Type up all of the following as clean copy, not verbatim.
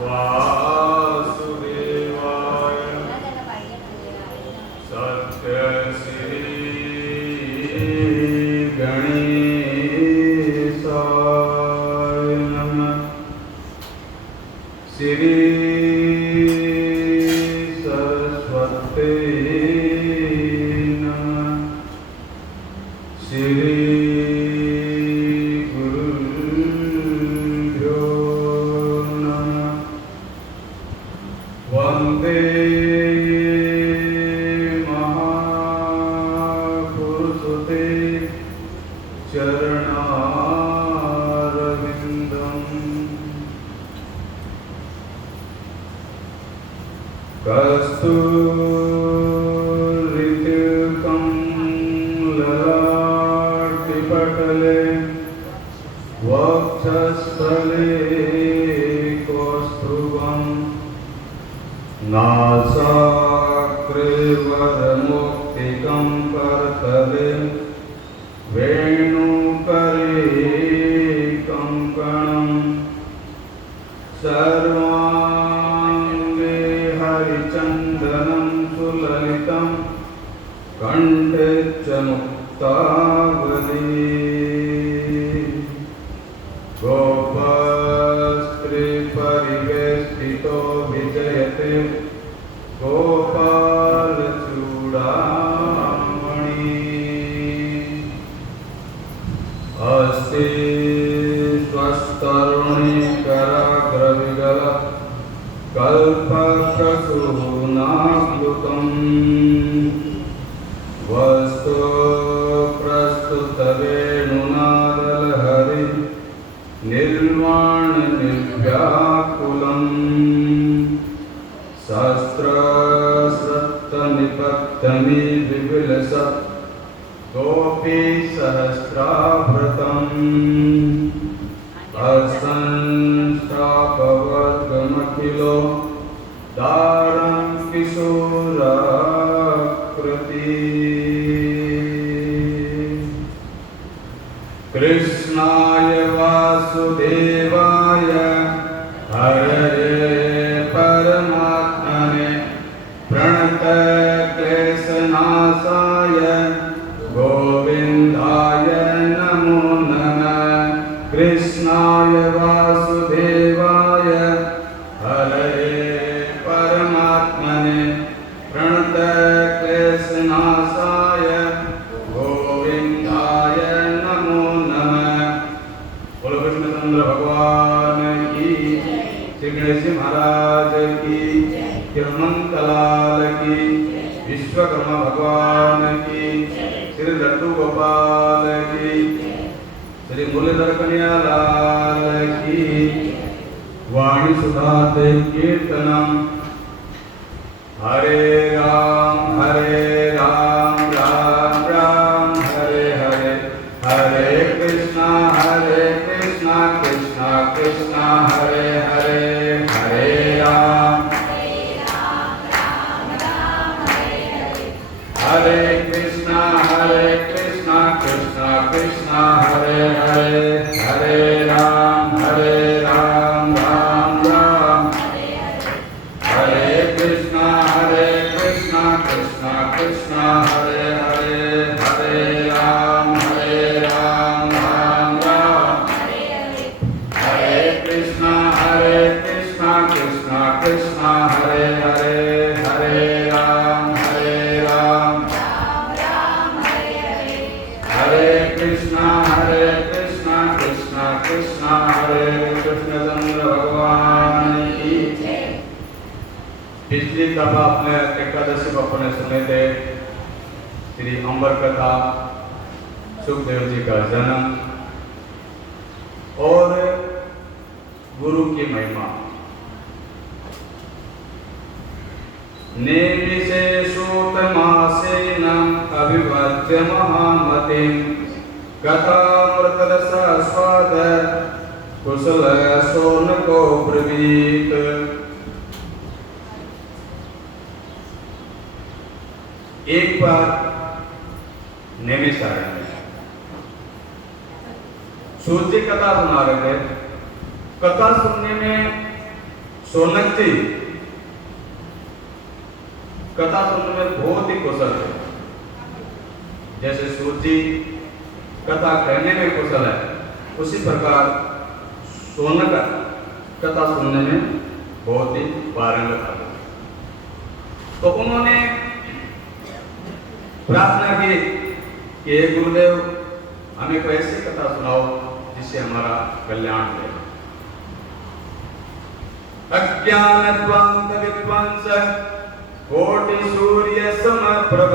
वासुदेवाय सत्य श्री गणेशाय नमः। श्री सरस्वती नमः। श्री वंदे महापुरुषते चरणारविंदम्। कस्तूरितिलकं ललाटपटले वक्षस्थले कौस्तुभम् नासाग्रे वरमुक्तिकं करतले वेणुकरे कङ्कणं सर्वाङ्गे हरिचन्दनं सुललितं कण्ठे च मुक्तावली। गोपस्त्रीपरिवेष्टितो विजयते गोपालचूडामणि। अस्ति स्वस्तरुणीकराग्रविगल कल्पप्रसूनाप्लुतम् वस्तु प्रस्तुतवेणुनादलहरि निर्वाण निर्व्याकुलम्। सहस्रसप्तनिपत्तमी विविलसत् गोपी सहस्राभृतम् असंस्थापवर्गमखिलो दारं किशोराकृति। कृष्णाय वासुदेवाय हरये परमात्मने प्रणतक्लेशनाशाय गोविन्दाय नमो नमः। कृष्णाय वासुदेवाय हरये परमात्मने प्रणतक्लेशनाशाय गोविन्दाय नमो नमः। बोलो कृष्णचंद्र भगवान की, श्री गणेश जी महाराज की, तिरुमंतलाल की, विश्वकर्मा भगवान की, श्री लड्डू गोपाल की, श्री मुरलीधर कन्यालाल की। वाणी सुधाते कीर्तनम हरे राम राम राम हरे हरे, हरे कृष्णा कृष्णा कृष्णा हरे हरे, हरे राम हरे कृष्णा कृष्णा कृष्णा हरे हरे, हरे राम राम राम हरे कृष्णा कृष्णा कृष्णा हरे हरे, हरे राम राम राम हरे कृष्णा कृष्णा हरे हरे, हरे राम हरे कृष्णा कृष्णा हरे। कृष्णचंद्र भगवान की। पिछली दफा आपने एकादशी बापू ने सुने थे श्री अंबर कथा, सुखदेव जी का जन्म और गुरु की महिमा। नेमिषेषोतमासेन अभिवाद्य महामतिं कथामृतरसास्वाद कुशल शौनको ब्रवीत। एक बार नैमिषारण्य में सूर्य कथा सुना रहे थे। कथा सुनने में सोनक जी कथा सुनने में बहुत ही कुशल है, जैसे सूर्य जी कथा कहने में कुशल है, उसी प्रकार सोनक कथा सुनने में बहुत ही पारंगत है। तो उन्होंने प्रार्थना की कि हे गुरुदेव, हमें कोई ऐसी कथा सुनाओ जिससे हमारा कल्याण हो। अज्ञानध्वांत विद्वांस कोटि सूर्य समप्रभ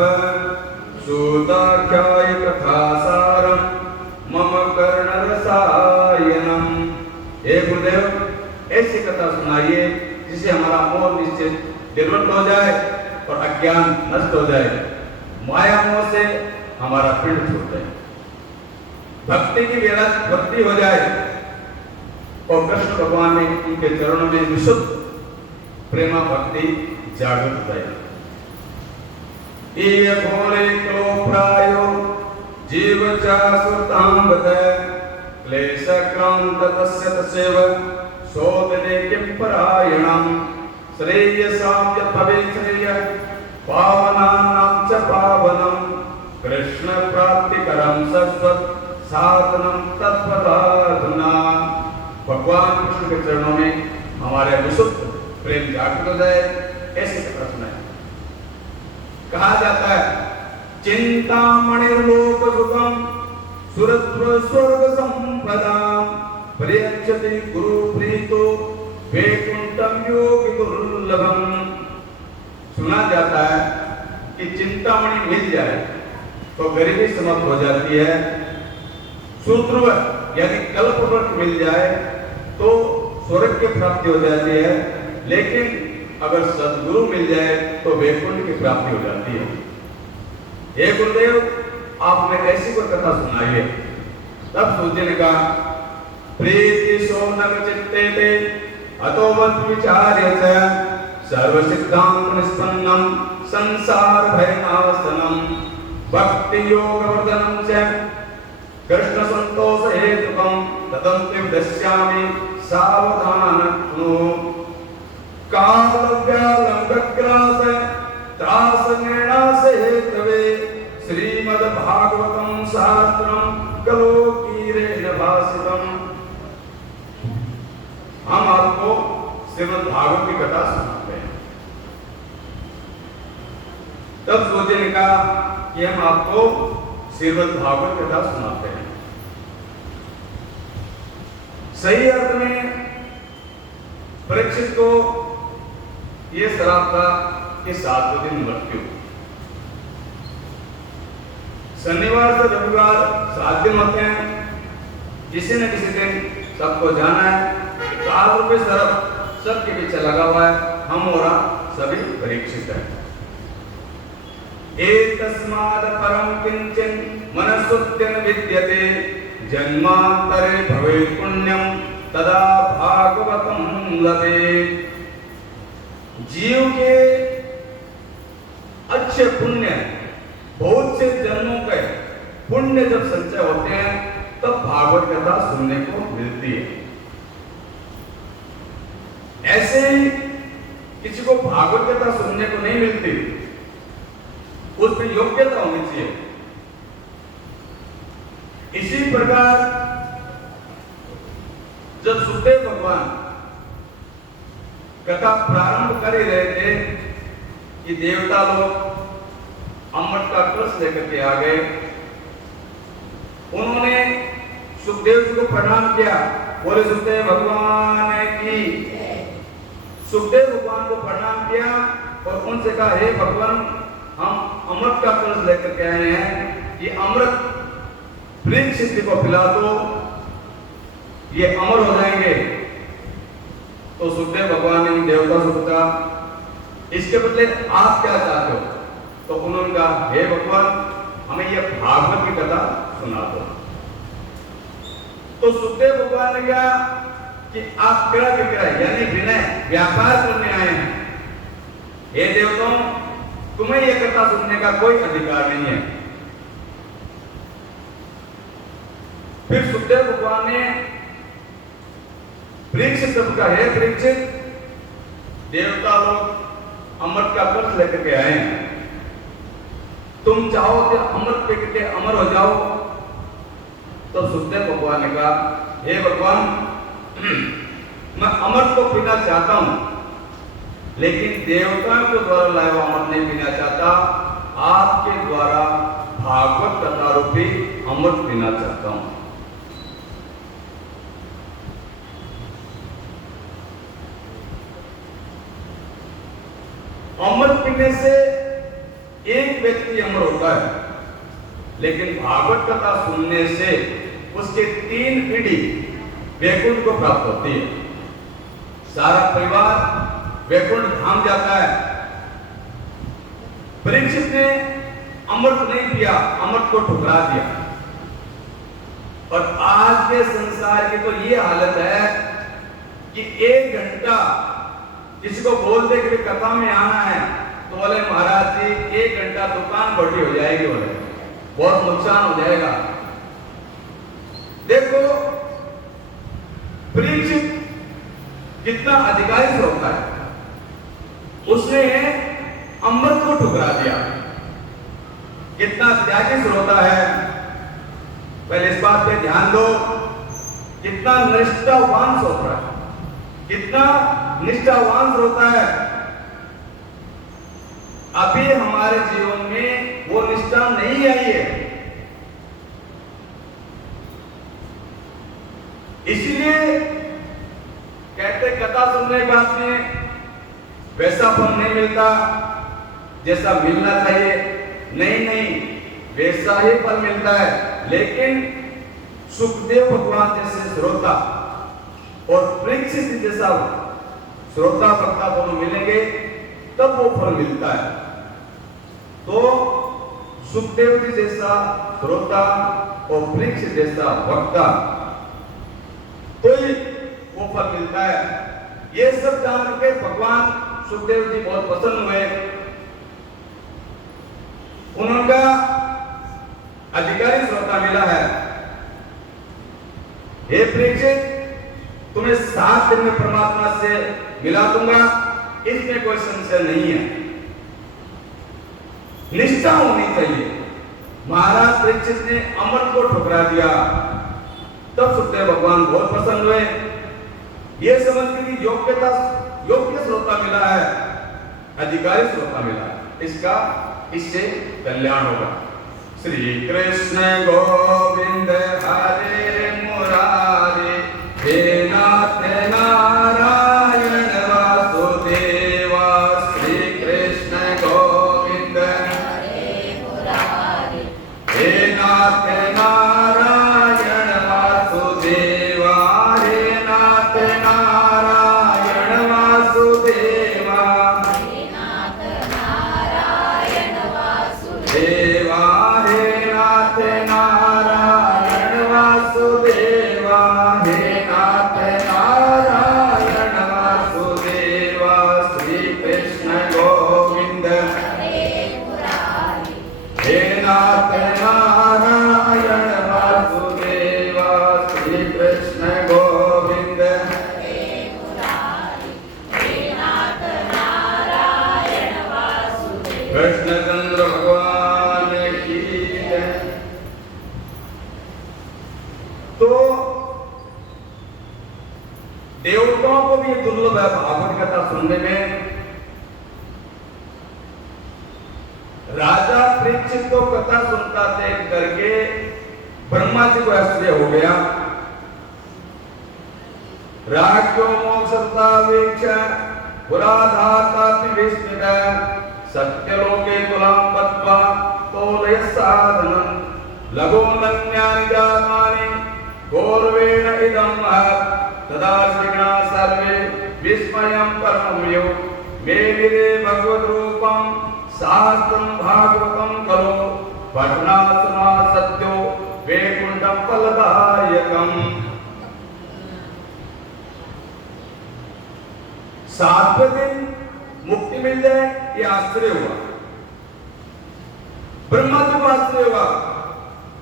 सूताख्याय कथासारम मम कर्ण रसायनम। हे गुरुदेव, ऐसी कथा सुनाइए जिससे हमारा मोह निश्चित निर्वृत्त हो जाए और अज्ञान नष्ट हो जाए, माया मोह से हमारा पिंड छूट जाए, भक्ति की भक्ति हो जाए और कृष्ण भगवान ने उनके चरणों में विशुद्ध प्रेमा भक्ति जागृत हो जाए। ये घोरे क्लो प्रायो जीव चासुतांगत क्लेश क्रांत तस्य तसेव सोदने किं परायणम श्रेयसाम्य भवे श्रेय पावनानां च पावनम कृष्ण प्राप्तिकरं सत्वत् साधनम तत्पदाधुना। भगवान कृष्ण के चरणों में हमारे विशुद्ध प्रेम जागृत हो जाए, ऐसी कथा सुनाए। कहा जाता है चिंतामणिर्लोक सुखम सुरत्व स्वर्ग संपदा प्रयच्छति गुरु प्रीतो वैकुंठम योगी दुर्लभम। सुना जाता है कि चिंतामणि मिल जाए तो गरीबी समाप्त हो जाती है, सूत्रव यानी कल्पवृक्ष मिल जाए तो स्वर्ग की प्राप्ति हो जाती है, लेकिन अगर सद्गुरु मिल जाए तो वैकुंठ की प्राप्ति हो जाती है। हे गुरुदेव, आपने ऐसी कोई कथा सुनाई है। तब सूर्य ने कहा प्रीति सोनक चित्ते ते अतोवत विचार्य च सर्व सिद्धांत निष्पन्नम संसार भयनाशनम भक्ति योग वर्धनम च कृष्ण संतोष हेतुकम तदंतिम दस्यामि सावधानत्नु। कालव्यालंबग्रास त्रास निर्णास हेतवे श्रीमद् भागवतम शास्त्रम कलोकीरेण भासितम। हम आपको श्रीमद् भागवत की कथा सुनाते हैं। तब सोचे ने कहा कि हम आपको श्रीमद् भागवत कथा सुनाते हैं। सही अर्थ में परीक्षित को यह श्राप था कि 7वें दिन मृत्यु। शनिवार से रविवार 7 दिन होते हैं, किसी न किसी दिन सबको जाना है। काल रूपी सर्प सबके पीछे लगा हुआ है, हम और सभी परीक्षित हैं। एतस्माद् परम किंचन मनस्तुत्यन विद्यते जन्मांतरे भवेत् पुण्यम तदा भागवतम लभेत्। जीव के अच्छे पुण्य, बहुत से जन्मों के पुण्य जब संचय होते हैं तब भागवत कथा सुनने को मिलती है। ऐसे ही किसी को भागवत कथा सुनने को नहीं मिलती, उसमें योग्यता होनी चाहिए। इसी प्रकार जब सुखदेव भगवान कथा प्रारंभ कर ही रहे थे कि देवता लोग अमृत का कलश लेकर के आ गए। उन्होंने सुखदेव जी को प्रणाम किया, बोले सुखदेव भगवान की। सुखदेव भगवान को प्रणाम किया और उनसे कहा हे भगवान, हम अमृत का कलश लेकर के आए हैं, ये अमृत परीक्षित जी को पिला दो, ये अमर हो जाएंगे। तो सुखदेव भगवान ने देवता से पूछा इसके बदले आप क्या चाहते हो? तो उन्होंने कहा हे भगवान, हमें यह भागवत की कथा सुना दो। तो सुखदेव भगवान ने कहा कि आप क्रय विक्रय यानी विनय व्यापार करने आए हैं। हे देवताओं, तुम्हें यह कथा सुनने का कोई अधिकार नहीं है। फिर सुखदेव भगवान ने परीक्षित से पूछा हे परीक्षित, देवता लोग अमृत का कलश लेकर के आए हैं। तुम चाहो तो अमृत पी के अमर हो जाओ। तो सुखदेव भगवान ने कहा, हे भगवान, मैं अमृत को पीना चाहता हूं, लेकिन देवताओं के द्वारा लाया हुआ अमृत नहीं पीना चाहता, आपके द्वारा भागवत कथा रूपी अमृत पीना चाहता हूं। अमृत पीने से एक व्यक्ति अमर होता है, लेकिन भागवत कथा सुनने से उसके 3 पीढ़ी वैकुंठ को प्राप्त होती है। सारा परिवार वैकुंठ धाम जाता है। परीक्षित ने अमृत नहीं पिया, अमृत को ठुकरा दिया। और आज के संसार की तो ये हालत है कि 1 घंटा किसी को बोलते कि कथा में आना है तो बोले महाराज जी 1 घंटा दुकान बड़ी हो जाएगी, बोले बहुत नुकसान हो जाएगा। देखो परीक्षित कितना अधिकारी से होता है, उसने अमृत को ठुकरा दिया। कितना त्यागी से होता है, पहले इस बात पे ध्यान दो। कितना निष्ठावान होता है, कितना निष्ठावान होता है। अभी हमारे जीवन में वो निष्ठा नहीं आई है, इसलिए कहते कथा सुनने के बाद में वैसा फल नहीं मिलता जैसा मिलना चाहिए। नहीं, वैसा ही फल मिलता है, लेकिन सुखदेव भगवान जैसे श्रोता और परीक्षित जैसा श्रोता वक्ता दोनों मिलेंगे तब वो फल मिलता है। तो सुखदेव जी जैसा श्रोता और परीक्षित जैसा वक्ता तो ही वो फल मिलता है। ये सब जान के भगवान सुखदेव जी बहुत प्रसन्न हुए। उनका अधिकारी श्रोता मिला है। हे परीक्षित, तुम्हें 7 दिन में परमात्मा से मिला दूंगा, इसमें कोई संशय नहीं है। निष्ठा होनी चाहिए। महाराज परीक्षित ने अमृत को ठुकरा दिया, तब सुखदेव भगवान बहुत प्रसन्न हुए। ये समझ के योग्य श्रोता मिला है, अधिकारी श्रोता मिला है, इससे कल्याण होगा। श्री कृष्ण गोविंद हरे मुरारे, हे नाथ नारायण वासुदेवा। श्री कृष्ण गोविंद हरे मुरारे, हे नाथ नारायण वासुदेवा, हे नाथ नारायण वासुदेवा, हे नाथ नारायण वासुदेवा, हे नाथ नारायण वासुदेवा, हे नाथ नारायण वासुदेवा। श्री कृष्ण गोविंद हरे मुरारी, हे नाथ नारायण वासुदेवा। श्री कृष्ण गोविंद हरे मुरारी, हे नाथ नारायण वासुदेवा। कृष्णचंद्र भगवान की जय। तो देवताओं को भी दुर्लभ है भागवत कथा सुनने में। राजा परीक्षित को कथा सुनता देख करके ब्रह्मा जी को आश्चर्य हो गया। राज्यो मोक्षता वीक्ष पुराधाता विस्मित, सत्यलोके तुलां पत्वा तोलय साधनं, लघुनन्यानि जातानि गौरवेण इदं महत्। तदा श्रीगणा सर्वे विस्मयं परमं यो, मेदिरे भगवद् रूपं शास्त्रं भागवतं खलु। पठनात्मा सत्यो वैकुंठं फलदायकम्। 7वें दिन मुक्ति मिल जाए, ये आश्चर्य हुआ। ब्रह्मा जी को आश्चर्य हुआ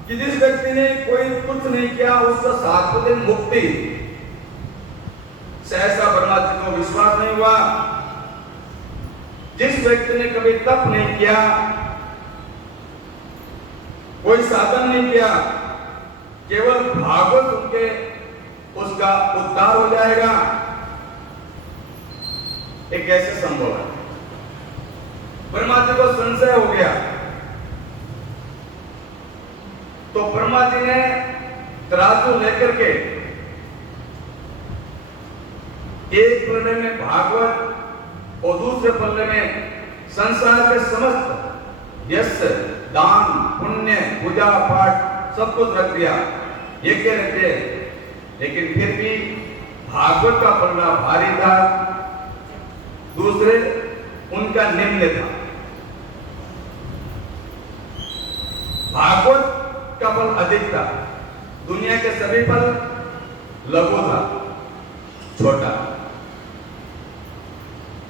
कि जिस व्यक्ति ने कोई कुछ नहीं किया उसका 7वें दिन मुक्ति। सहसा ब्रह्मा जी को विश्वास नहीं हुआ। जिस व्यक्ति ने कभी तप नहीं किया, कोई साधन नहीं किया, केवल भागवत सुन के उसका उद्धार हो जाएगा, ये कैसे संभव है? ब्रह्मा जी को संशय हो गया, तो ब्रह्मा जी ने तराजू लेकर के एक पल्ले में भागवत और दूसरे पल्ले में संसार के समस्त यश, दान, पुण्य, पूजा पाठ सब कुछ रख दिया, ये कह रहे थे। लेकिन फिर भी भागवत का पल्ला भारी था, दूसरे उनका निम्न था। भागवत का फल अधिक था, दुनिया के सभी फल लघु था, छोटा।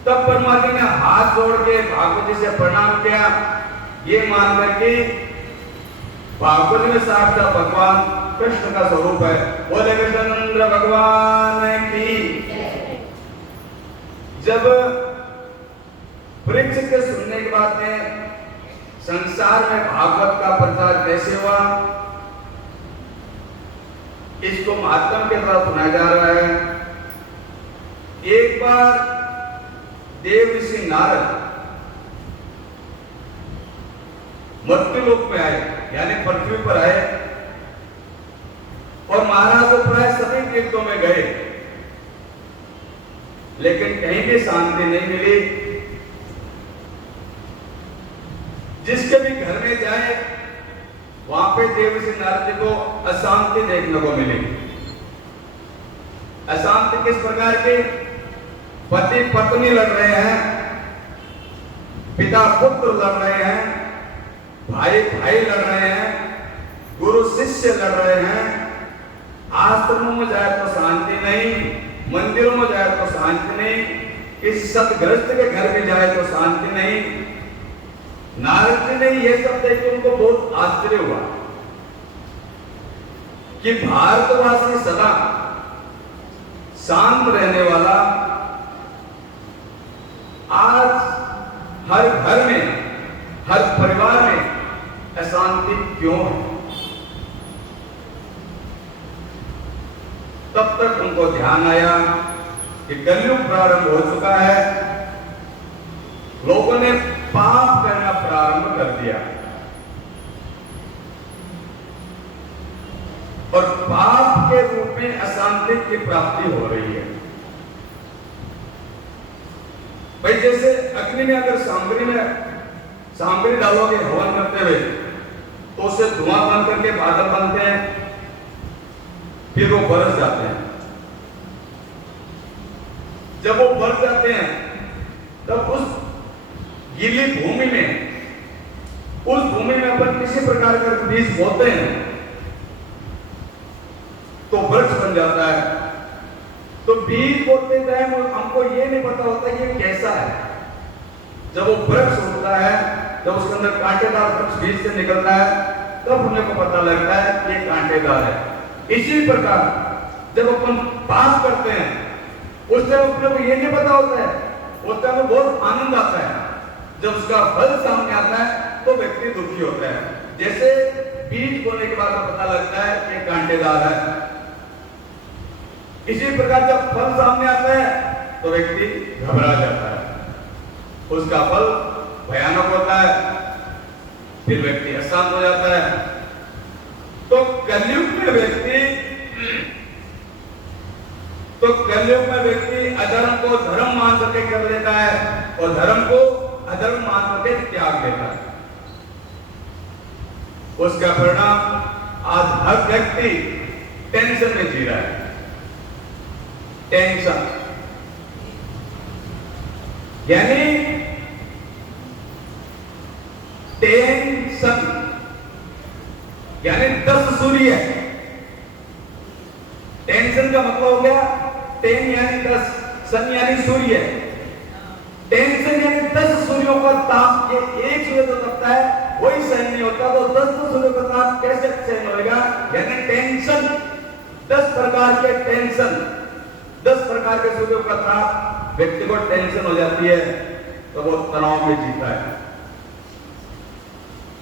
तब ब्रह्मा जी ने हाथ जोड़ के भागवत जी से प्रणाम किया, ये मानकर कि भागवत में साक्षात भगवान कृष्ण का स्वरूप है। बोले कृष्णचंद्र भगवान की। जब वृक्ष के सुनने के बाद में संसार में भागवत का प्रचार कैसे हुआ, इसको महात्मा के द्वारा सुनाया जा रहा है। एक बार देव ऋषि नारद मर्त्यलोक में आए, यानी पृथ्वी पर आए, और महाराज तो प्राय सभी तीर्थों में गए, लेकिन कहीं भी शांति नहीं मिली। जिसके भी घर में जाए वहां पे देव ऋषि नारद जी को अशांति देखने को मिली। अशांति किस प्रकार की? पति पत्नी लड़ रहे हैं, पिता पुत्र लड़ रहे हैं, भाई भाई लड़ रहे हैं, गुरु शिष्य लड़ रहे हैं। आश्रमों में जाए तो शांति नहीं, मंदिरों में जाए तो शांति नहीं, किसी सतग्रस्त के घर में जाए तो शांति नहीं। नारद जी ने यह सब देख के उनको बहुत आश्चर्य हुआ कि भारतवासी सदा शांत रहने वाला आज हर घर में, हर परिवार में अशांति क्यों है? तब तक उनको ध्यान आया कि कलयुग प्रारंभ हो चुका है, लोगों ने पाप करना प्रारंभ कर दिया, और पाप के रूप में अशांति की प्राप्ति हो रही है। भाई जैसे अग्नि में अगर सामग्री डालोगे हवन करते हुए, तो उससे धुआं बन करके बादल बनते हैं, फिर वो बरस जाते हैं। जब वो बरस जाते हैं तब उस गीली भूमि में, उस भूमि में अपन किसी प्रकार का बीज बोते हैं तो वृक्ष बन जाता है। तो बीज बोते टाइम हमको ये नहीं पता होता ये कैसा है। जब वो वृक्ष होता है, जब उसके अंदर कांटेदार वृक्ष बीज से निकलता है, तब हमें को पता लगता है कि ये कांटेदार है। इसी प्रकार जब अपन पाप करते हैं, उस टाइम अपने को ये नहीं पता होता है, उस टाइम बहुत आनंद आता है। जब उसका फल सामने आता है तो व्यक्ति दुखी होता है। जैसे बीज बोने के बाद पता लगता है कि कांटेदार है, इसी प्रकार जब फल सामने आता है तो व्यक्ति घबरा जाता है, उसका फल भयानक होता है, फिर व्यक्ति अशांत हो जाता है। तो कलयुग में व्यक्ति अधर्म को धर्म मान करके कर लेता है, और धर्म को अधर्म मान करके त्याग देता है। उसका परिणाम आज हर व्यक्ति टेंशन में जी रहा है। टेंशन यानी टेंशन यानी 10 सूर्य। टेंशन का मतलब हो गया, टेन यानी 10, सन यानी सूर्य। टेंशन यानी 10 सूर्यों का ताप। ये एक सूर्य तो तपता है वही सहन नहीं होता, तो 10 सूर्यों का ताप कैसे सहन होगा? यानी टेंशन, 10 प्रकार के टेंशन, 10 प्रकार के सूर्यों का ताप व्यक्ति को टेंशन हो जाती है। तो वो तनाव में जीता है।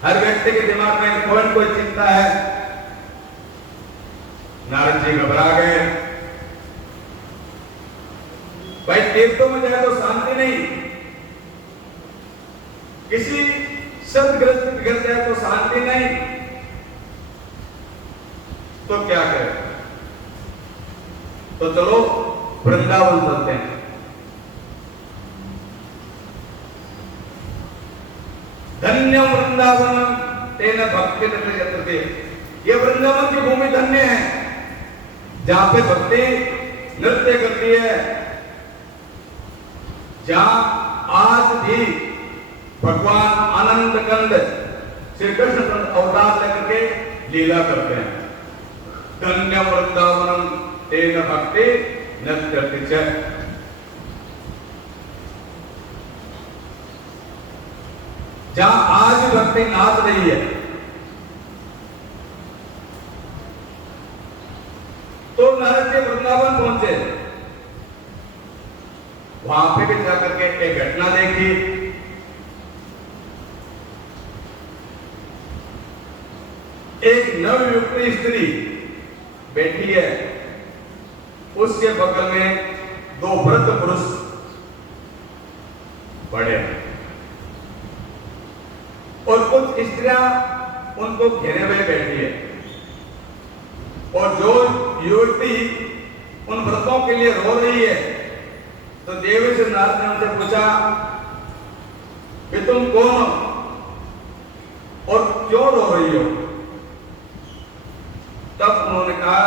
हर व्यक्ति के दिमाग में कोई न कोई चिंता है। नारद जी घबरा गए, भाई तीर्थों में जाए तो शांति नहीं, किसी सदग्रस्त बिगड़ जाए तो शांति नहीं, तो क्या करें? तो चलो वृंदावन चलते हैं। धन्य वृंदावन तेन भक्ति नृत्यते। ये वृंदावन की भूमि धन्य है जहां पे भक्ति नृत्य करती है, जहां आज भी भगवान आनंद कंद श्री कृष्ण अवतार लेकर के लीला करते हैं। धन्य वृंदावनम तेन भक्ति नृत्यते च। जहां आज भक्ति नाच रही है, तो नारद जी वृंदावन पहुंचे। वहां पे भी जाकर के एक घटना देखी। एक नवयुक्त स्त्री बैठी है, उसके बगल में दो वृद्ध पुरुष पड़े हैं और कुछ स्त्रियां उनको घेरे हुए बैठी है। और जो युवती उन व्रतों के लिए रो रही है, तो देवी से नारद ने उनसे पूछा कि तुम कौन हो और क्यों रो रही हो? तब उन्होंने कहा,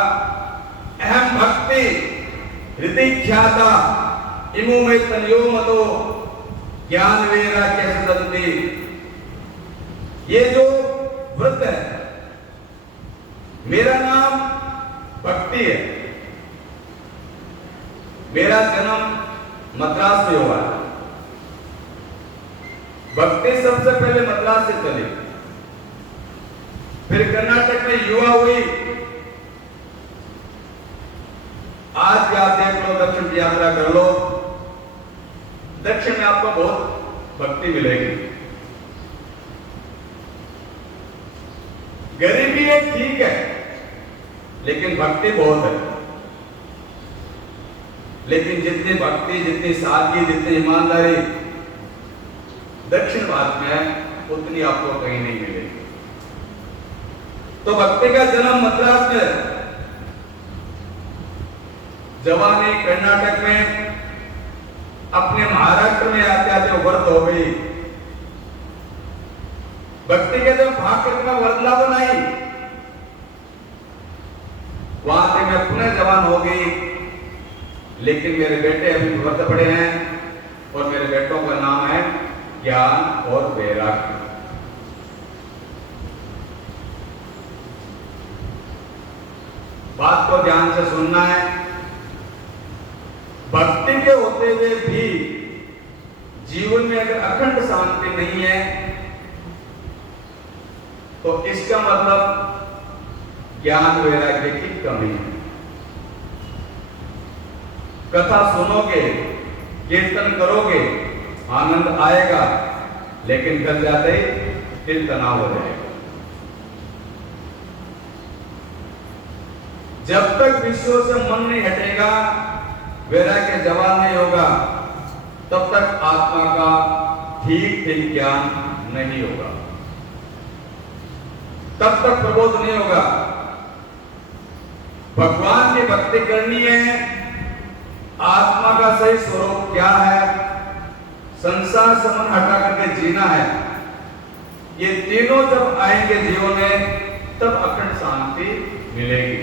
अहम भक्ति हृदय ख्याता इमु में तनयो मतो ज्ञान वेरा कैसे सदंती। ये जो व्रत है, मेरा नाम भक्ति है। मेरा जन्म मद्रास में हुआ है। भक्ति सबसे पहले मद्रास से चली, फिर कर्नाटक में युवा हुई। आज भी आप देख लो, दक्षिण की यात्रा कर लो, दक्षिण में आपको बहुत भक्ति मिलेगी। गरीबी है, ठीक है, लेकिन भक्ति बहुत है। लेकिन जितनी भक्ति, जितनी सादगी, जितनी ईमानदारी दक्षिण भारत में है, उतनी आपको कहीं नहीं मिलेगी। तो भक्ति का जन्म मद्रास में, जवानी कर्नाटक में, अपने महाराष्ट्र में आते आते व्रत हो गई। भक्ति के जब भाग में वृंदावन आई, वहां से मैं पुनः जवान हो गई। लेकिन मेरे बेटे अभी व्रत पड़े हैं और मेरे बेटों का नाम है ज्ञान और वैराग्य। बात को ध्यान से सुनना है। भक्ति के होते हुए भी जीवन में अगर अखंड शांति नहीं है, तो इसका मतलब ज्ञान वैराग्य की कमी है। कथा सुनोगे, कीर्तन करोगे, आनंद आएगा, लेकिन घर जाते ही दिल तनाव हो जाएगा। जब तक विषयों से मन नहीं हटेगा, वैराग्य जवान नहीं होगा, तब तक आत्मा का ठीक ठीक ज्ञान नहीं होगा, तब तक प्रबोध नहीं होगा। भगवान की भक्ति करनी है, आत्मा का सही स्वरूप क्या है, संसार से मन हटा करके जीना है। ये तीनों जब आएंगे जीवन में, तब अखंड शांति मिलेगी।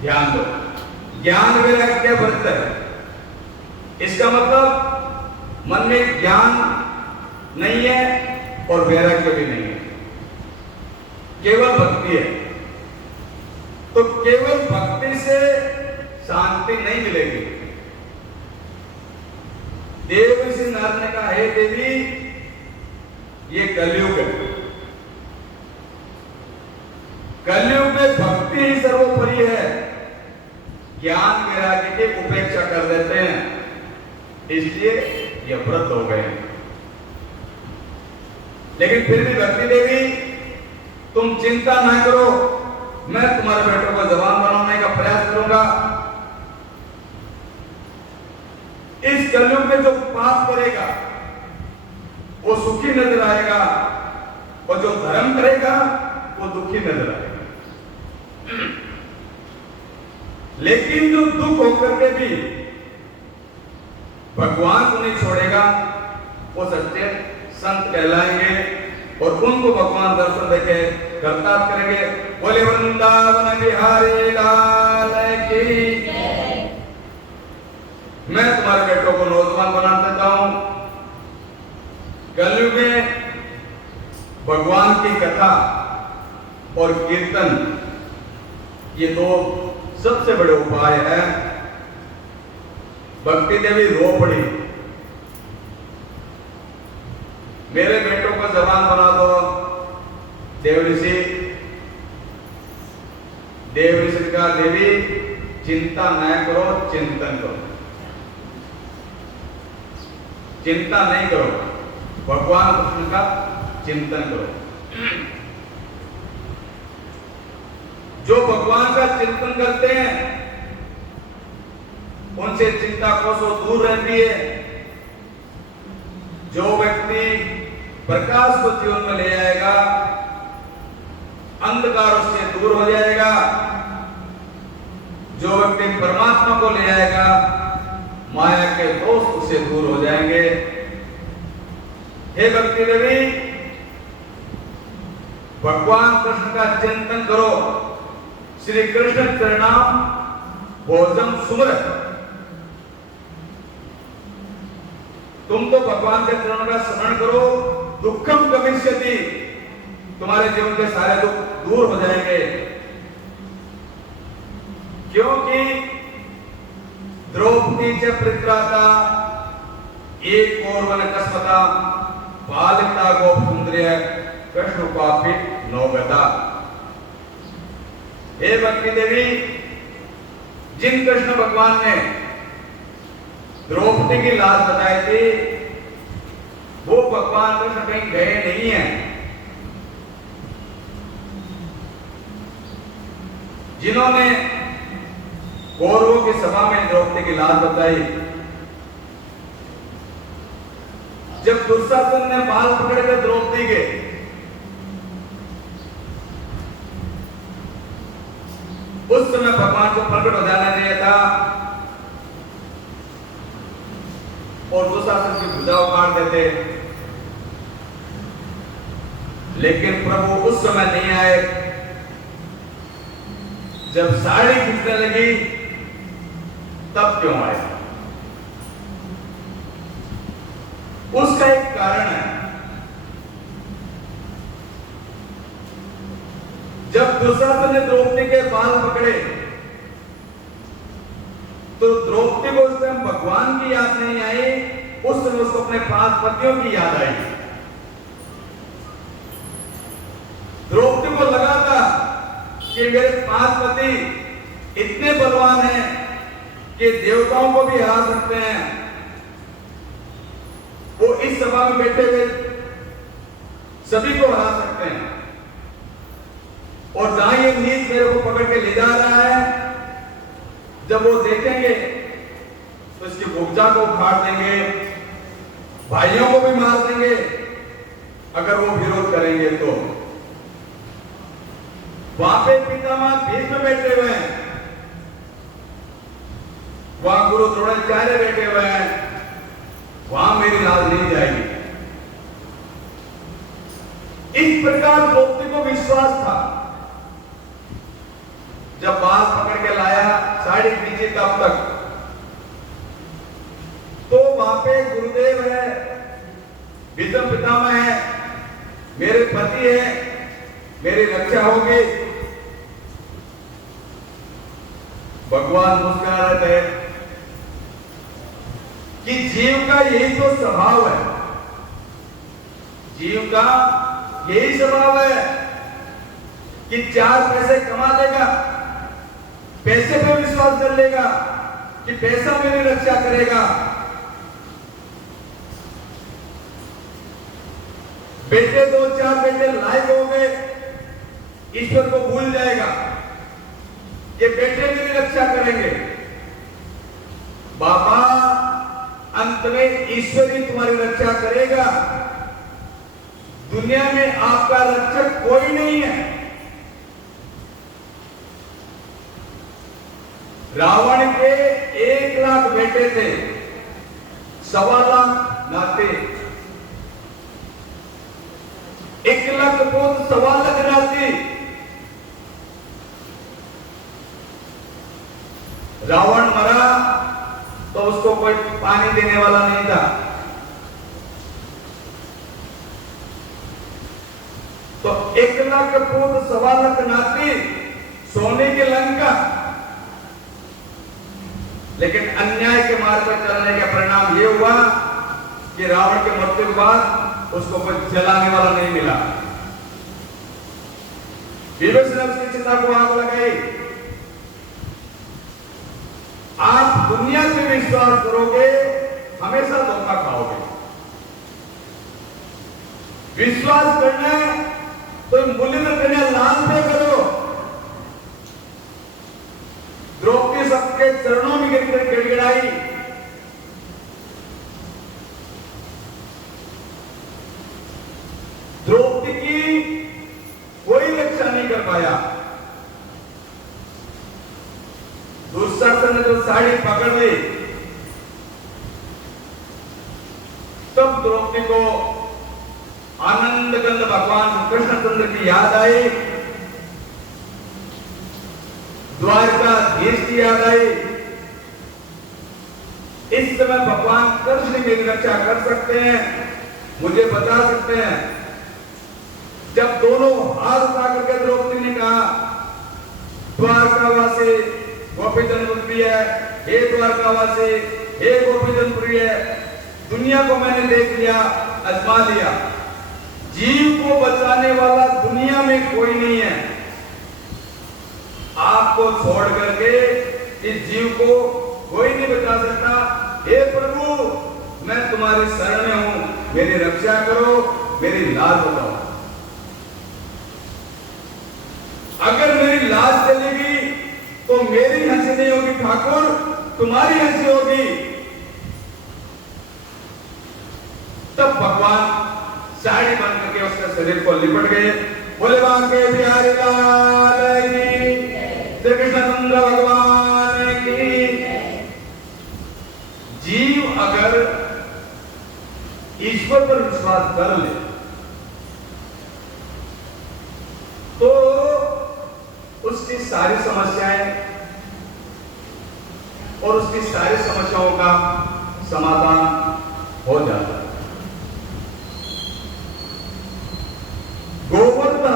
ध्यान दो, ज्ञान वैराग्य व्रत है। इसका मतलब मन में ज्ञान नहीं है और वैराग्य भी नहीं है, केवल भक्ति है। तो केवल भक्ति से शांति नहीं मिलेगी। देवर्षि नारद ने कहा, हे देवी, ये कलयुग है। कलयुग में भक्ति ही सर्वोपरि है। ज्ञान वैराग्य की उपेक्षा कर देते हैं। इसलिए ये व्रत हो गए। लेकिन फिर भी भक्ति देवी तुम चिंता ना करो, मैं तुम्हारे बेटों को जवान बनाने का प्रयास करूंगा। इस कलयुग में जो पाप करेगा वो सुखी नजर आएगा, और जो धर्म करेगा वो दुखी नजर आएगा। लेकिन जो दुख होकर के भी भगवान को नहीं छोड़ेगा वो सच्चे संत कहलाएंगे, और उनको भगवान दर्शन देके करतार करेंगे। बोले वृंदावन बिहारी लाल की। मैं तुम्हारे बेटों को नौजवान बना देता हूं। कलयुग में भगवान की कथा और कीर्तन ये दो सबसे बड़े उपाय है। भक्ति देवी रो पड़ी, मेरे बेटों को जवान बना दो। देव ऋषि का देवी चिंता न करो, चिंतन करो। चिंता नहीं करो, भगवान कृष्ण का चिंतन करो। जो भगवान का चिंतन करते हैं उनसे चिंता कोसों दूर रहती है। जो व्यक्ति प्रकाश को जीवन में ले आएगा, अंधकार उससे दूर हो जाएगा। जो व्यक्ति परमात्मा को ले आएगा, माया के दोष उससे दूर हो जाएंगे। हे भक्ति देवी, भगवान कृष्ण का चिंतन करो। श्री कृष्ण चरणाम भोजन सुमरत। तुम तो भगवान के चरणों का स्मरण करो, दुखम गमिष्यति, तुम्हारे जीवन के सारे दुख दूर हो जाएंगे। क्योंकि द्रौपदी च प्रत्राता एक और वन कस्मता बालिका गोप सुंदर्य कृष्ण पापी नौगता। हे भक्ति देवी, जिन कृष्ण भगवान ने द्रौपदी की लाज बताई थी, वो भगवान कृष्ण कहीं गए नहीं हैं। जिन्होंने कौरवों की सभा में द्रौपदी की लाज बताई, जब दुशासन ने बाल पकड़ के द्रौपदी के, उस समय भगवान को प्रकट हो जाना चाहिए था और दुशासन की भुजा उखाड़ देते, लेकिन प्रभु उस समय नहीं आए। जब साड़ी खींचने लगी तब क्यों आए? उसका एक कारण है। जब दुशासन ने द्रौपदी के बाल पकड़े तो द्रौपदी को उस समय भगवान की याद नहीं आई, उस समय उसको अपने 5 पतियों की याद आई। द्रौपदी को लगा था कि मेरे 5 पति इतने बलवान हैं कि देवताओं को भी हरा सकते हैं। वो इस सभा में बैठे हुए सभी को हरा सकते हैं, और जहां ये नीच मेरे को पकड़ के ले जा रहा है, जब वो देखेंगे तो इसकी भुजा को उखाड़ देंगे, भाइयों को भी मार देंगे अगर वो विरोध करेंगे तो। वहां पे पितामह भीष्म बैठे हुए हैं, वहां गुरु द्रोणाचार्य बैठे हुए हैं, वहां मेरी लाज नहीं जाएगी। इस प्रकार द्रौपदी को विश्वास था। जब बाल पकड़ के लाया, साड़ी खींची तब तक, तो वहां पे गुरुदेव है, भीष्म पितामह है, मेरे पति है, मेरी रक्षा होगी। भगवान मुस्कुरा रहे थे कि जीव का यही तो स्वभाव है, जीव का यही स्वभाव है कि 4 पैसे कमा लेगा, पैसे पे विश्वास कर लेगा कि पैसा मेरी रक्षा करेगा, बेटे 2-4 बेटे लायक हो गए, ईश्वर को भूल जाएगा। ये बेटे मेरी रक्षा करेंगे। बाबा अंत में ईश्वर ही तुम्हारी रक्षा करेगा। दुनिया में आपका रक्षक कोई नहीं है। रावण के 1 लाख बेटे थे, 1.25 लाख नाते, 1 लाख पुत्र, 1.25 लाख नाती। रावण मरा तो उसको कोई पानी देने वाला नहीं था, तो 1 लाख पुत्र, 1.25 लाख नाती, सोने की लंका। लेकिन अन्याय के मार्ग पर चलने का परिणाम यह हुआ कि रावण के मृत्यु के बाद उसको कोई जलाने वाला नहीं मिला। विभीषण ने उसकी चिता को आग लगाई। आप दुनिया से विश्वास करोगे, हमेशा धोखा खाओगे। विश्वास करना है तो मूल्य करना, लाल पे करो। द्रौपदी सबके चरणों में गिरकर गिड़गिड़ाई। द्रौपदी की कोई रक्षा नहीं कर पाया। दुशासन ने जो साड़ी पकड़ ली, तब द्रौपदी को आनंद गंध भगवान कृष्णचंद्र की याद आई, द्वारकाधीश की याद आई। इस समय भगवान कृष्ण मेरी रक्षा कर सकते हैं, मुझे बचा सकते हैं। जब दोनों हाथ उठा करके द्रौपदी ने कहा, द्वारकावासी गोपीजन प्रिय, हे द्वारकावासी, हे गोपीजन प्रिय, दुनिया को मैंने देख लिया, आजमा लिया, जीव को बचाने वाला दुनिया में कोई नहीं है। आपको छोड़ करके इस जीव को कोई नहीं बचा सकता। हे प्रभु, मैं तुम्हारी शरण में हूं, मेरी रक्षा करो, मेरी लाज बताओ। अगर मेरी लाज चलेगी तो मेरी हंसी नहीं होगी ठाकुर, तुम्हारी हंसी होगी। तब भगवान साड़ी बंद करके उसके शरीर को लिपट गए। बोले बांके बिहारी लाल की, श्री कृष्णचंद्र भगवान की। जीव अगर ईश्वर पर विश्वास कर ले तो उसकी सारी समस्याएं और उसकी सारी समस्याओं का समाधान हो जाता है। गोवर्धन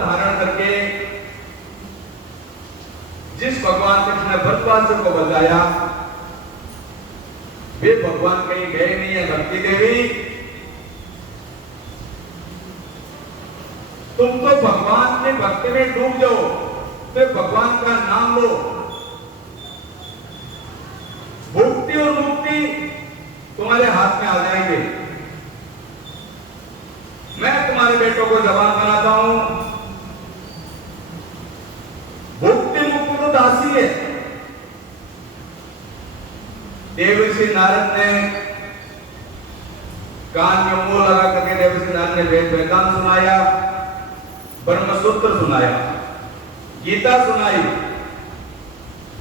धारण करके जिस भगवान कृष्ण ने भरतवासियों को बचाया, वे भगवान कहीं गए नहीं है। भक्ति देवी, तुम तो भगवान की भक्ति में डूब जाओ, फिर भगवान का नाम लो, भुक्ति और मुक्ति तुम्हारे हाथ में आ जाएंगे। मैं तुम्हारे बेटों को जवान बनाता हूं। भुक्ति मुक्ति तो दासी है। देवर्षि नारद ने कान में मुंह लगा करके देवर्षि नारद ने वेदांत सुनाया, ब्रह्मसूत्र सुनाया, गीता सुनाई,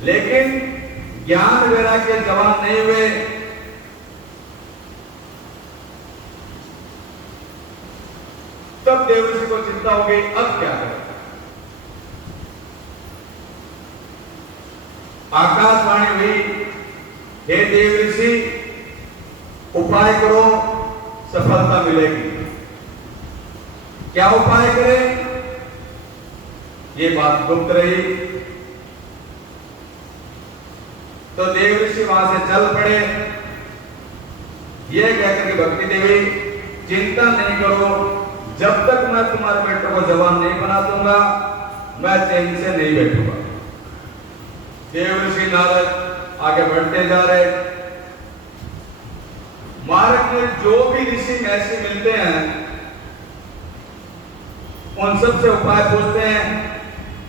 लेकिन ज्ञान वैराग्य जवान नहीं हुए। तब देवर्षि को चिंता हो गई, अब क्या करें। आकाशवाणी हुई, हे देवर्षि, उपाय करो, सफलता मिलेगी। क्या उपाय करें? ये बात गुप्त रही। तो देवर्षि वहां से चल पड़े। ये कहकर के भक्ति देवी, चिंता नहीं करो, जब तक मैं तुम्हारे बेटों को जवान नहीं बना दूंगा, मैं चैन से नहीं बैठूंगा। देवर्षि नारद आगे बढ़ते जा रहे। मार्ग में जो भी ऋषि ऐसे मिलते हैं, उन सबसे उपाय पूछते हैं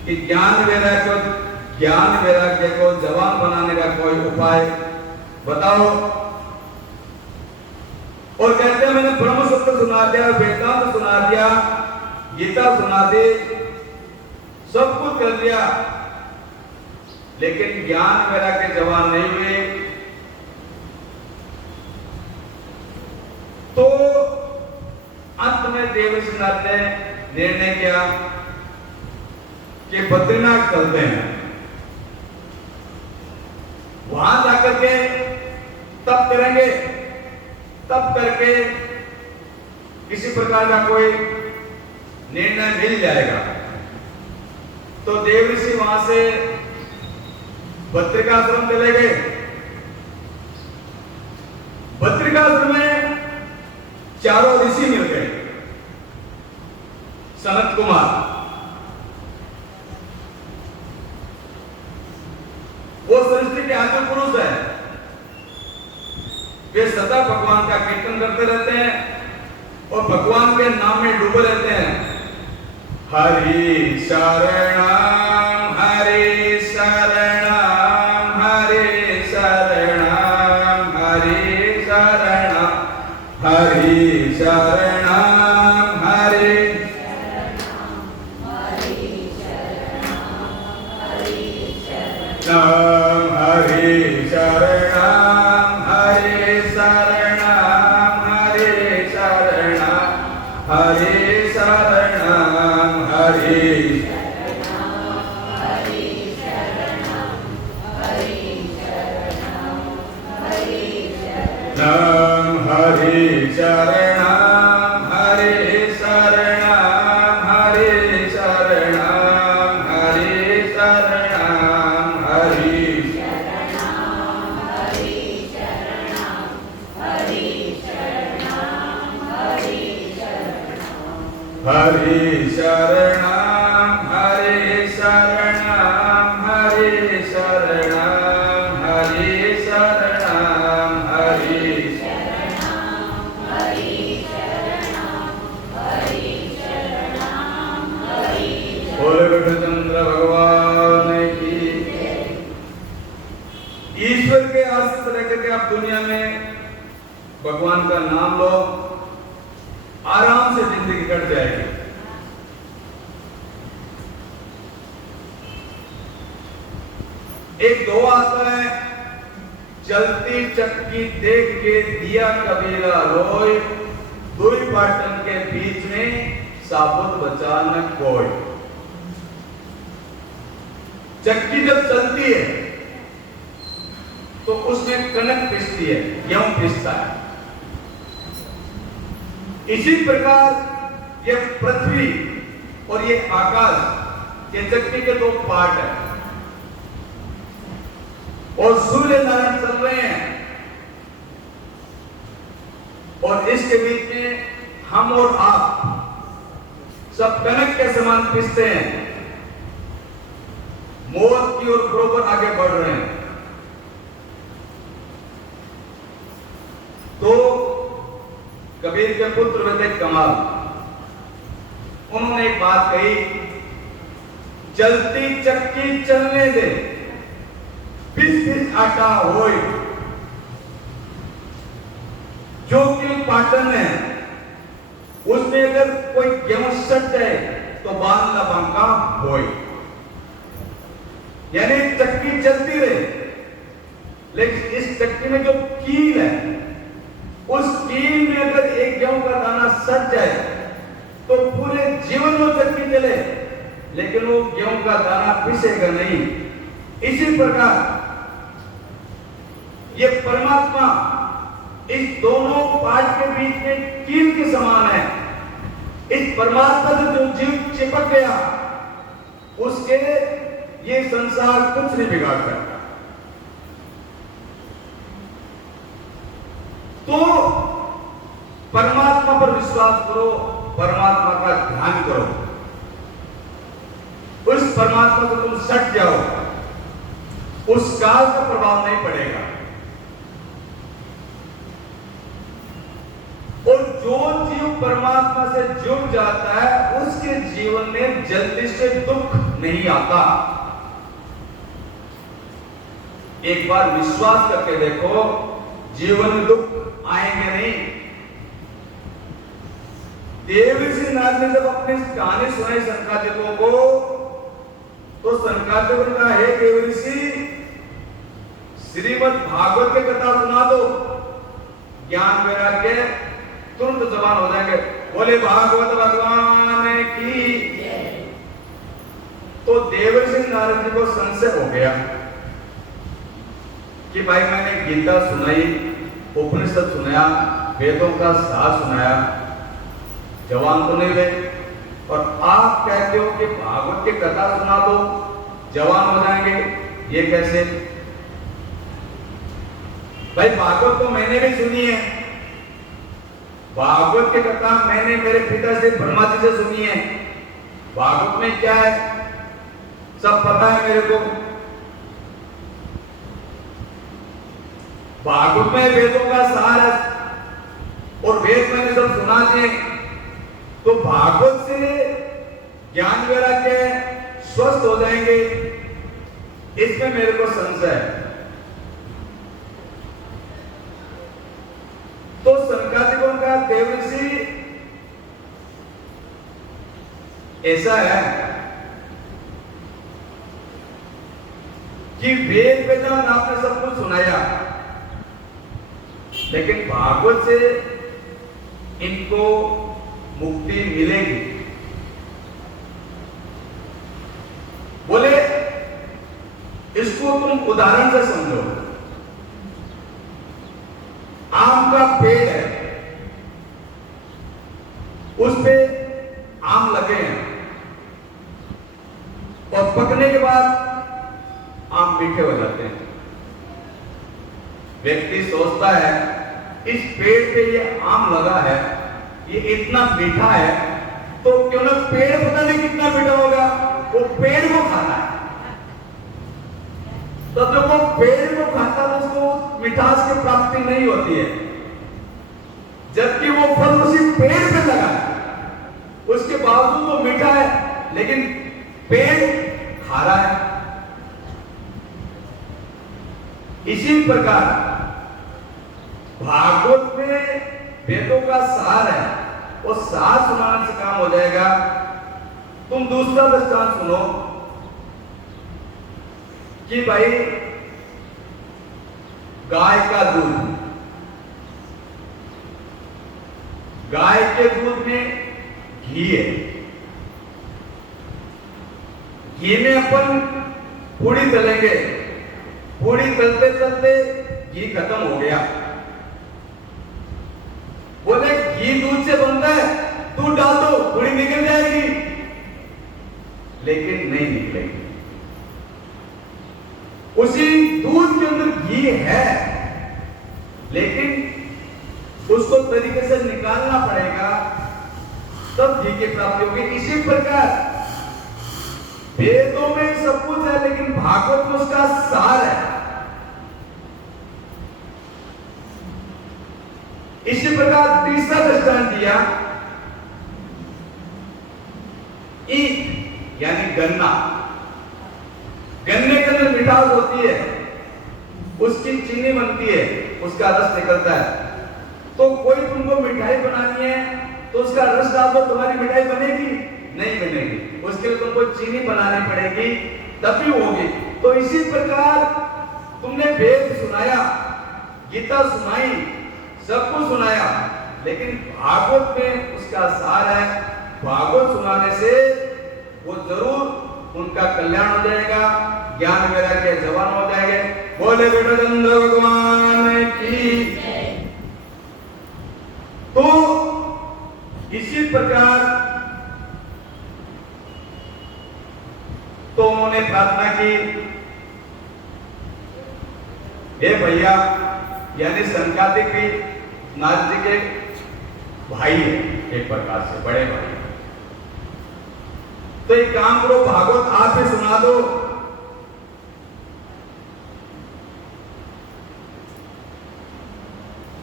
कि ज्ञान वैराग्य को जवान बनाने का कोई उपाय बताओ। और कहते हैं मैंने ब्रह्म सूत्र सुना दिया, वेदांत सुना दिया, गीता सुना दी, सब कुछ कर दिया, लेकिन ज्ञान वैराग्य जवान नहीं हुए। तो अंत में देवसीनाथ ने निर्णय किया कि बद्रीनाथ चलते हैं, वहां जाकर के तप करेंगे, तप करके किसी प्रकार का कोई निर्णय मिल जाएगा। तो देवऋषि वहां से बद्रिकाश्रम चले गए। बद्रिकाश्रम में चारों ऋषि मिल गए। सनत कुमार, वो सृष्टि के आदि पुरुष है, वे सदा भगवान का कीर्तन करते रहते हैं और भगवान के नाम में डूबे रहते हैं। हरि शरणम हरि शरणम हरि शरणम हरि शरणम हरि शरणम हरि शरणम हरि शरणम हरि शरणम हरि शरणम हरि शरणम हरि नाम हरि शरणम हरि शरणम हरि शरणम हरि शरणम हरि हरि शरणम हरि शरणम हरि शरणम हरि शरणम हरि बोले कृष्णचंद्र भगवान की। ईश्वर के आश्रित रह करके आप दुनिया में भगवान का नाम लो, आराम से जिंदगी कट जाएगी। एक दो आता है, चलती चक्की देख के दिया कबीरा रोय, दुई पाटन के बीच में साबुत बचा न कोई। चक्की जब चलती है तो उसमें कनक पिसती है, गेहूं पिसता है। इसी प्रकार ये पृथ्वी और ये आकाश, ये चक्की के दो पार्ट है और सूर्य नारायण चल रहे हैं और इसके बीच में हम और आप सब कनक के समान पिसते हैं, मौत की ओर बरोबर आगे बढ़ रहे हैं। तो कबीर के पुत्र वे थे कमाल, उन्होंने एक बात कही, चलती चक्की चलने दे, पिस पिस आटा होय। जो कि पाटन है उसमें अगर कोई गेहूं सट जाए तो बांध ला बांका होय। यानी चक्की चलती रहे, लेकिन इस चक्की में जो कील है, उस कील में अगर एक गेहूं का दाना सट जाए तो पूरे जीवन में चक्की चले, लेकिन वो गेहूं का दाना पिसेगा नहीं। इसी प्रकार ये परमात्मा इस दोनों पार्ट के बीच में कील के समान है। इस परमात्मा से जो जीव चिपक गया, उसके ये संसार कुछ नहीं बिगाड़ सकता। तो परमात्मा पर विश्वास करो, परमात्मा का ध्यान करो, उस परमात्मा को तुम सट जाओ, उस काल का प्रभाव नहीं पड़ेगा। और जो जीव परमात्मा से जुड़ जाता है उसके जीवन में जल्दी से दुख नहीं आता। एक बार विश्वास करके देखो, जीवन में दुख आएंगे नहीं। देवऋषि नारद ने जब अपनी कहानी सुनाई सनकादिकों को, तो सनकादिकों ने कहा, हे देवऋषि, श्रीमद् भागवत की कथा सुना दो, ज्ञान वैराग्य तुरंत जबान हो जाएंगे। बोले भागवत भगवान की। तो देवऋषि नारद जी को संशय हो गया कि भाई मैंने गीता सुनाई, उपनिषद सुनाया, वेदों का सार सुनाया, जवान तो नहीं हुए, और आप कहते हो कि भागवत की कथा सुना दो, जवान हो जाएंगे, ये कैसे? भाई भागवत तो मैंने भी सुनी है, भागवत की कथा मैंने मेरे पिता से ब्रह्मा जी से सुनी है। भागवत में क्या है सब पता है मेरे को। भागवत में वेदों का सार है और वेद मैंने सब सुना दिए। तो भागवत से ज्ञान वैराग्य स्वस्थ हो जाएंगे, इसमें मेरे को संशय है। तो सनकादिकों का देवऋषि ऐसा है कि वेद वेदांत आपने सब कुछ सुनाया, लेकिन भागवत से इनको मुक्ति मिलेगी। बोले इसको तुम उदाहरण से समझो। आम का पेड़ है, उस पे आम लगे हैं और पकने के बाद आम मीठे हो जाते हैं। व्यक्ति सोचता है इस पेड़ पे ये आम लगा है, ये इतना मीठा है, तो क्यों ना पेड़ पता नहीं कितना मीठा होगा, वो पेड़ को खाना है। तो जब वो पेड़ को खाता है उसको मिठास की प्राप्ति नहीं होती है, जबकि वो फल उसी पेड़ पे लगा है, उसके बावजूद वो मीठा है, लेकिन पेड़ खारा है। इसी प्रकार भागवत में वेदों का सार है, वो सार सुनाने से काम हो जाएगा। तुम दूसरा दृष्टांत सुनो कि भाई गाय का दूध, गाय के दूध में घी है, घी में अपन पूड़ी तलेंगे, पूड़ी तलते तलते घी खत्म हो गया। बोले घी दूध से बनता है, दूध डाल दो पूड़ी निकल जाएगी, लेकिन नहीं निकलेगी। उसी दूध के अंदर घी है, लेकिन उसको तरीके से निकालना पड़ेगा, तब घी की प्राप्ति होगी। इसी प्रकार वेदों में सब कुछ है, लेकिन भागवत में उसका सार है। इसी प्रकार तीसरा दृष्टांत दिया, ईख यानी गन्ना। गन्ने के अंदर मिठास होती है, उसकी चीनी बनती है, उसका रस निकलता है। तो कोई तुमको मिठाई बनानी है तो उसका रस डाल दो, तुम्हारी मिठाई बनेगी? नहीं बनेगी, उसके लिए तुमको चीनी बनानी पड़ेगी, तभी होगी। तो इसी प्रकार तुमने वेद सुनाया, गीता सुनाई, सब कुछ सुनाया, लेकिन भागवत में उसका सार है। भागवत सुनाने से वो जरूर उनका कल्याण हो जाएगा, ज्ञान वैराग्य जवान हो जाएंगे। बोले बेटा चंद्र भगवान की। तो इसी प्रकार तो उन्होंने प्रार्थना की, हे भैया, यानी सनकादिक भी नारद जी के भाई है, एक प्रकार से बड़े भाई। तो एक काम करो, भागवत आप ही सुना दो।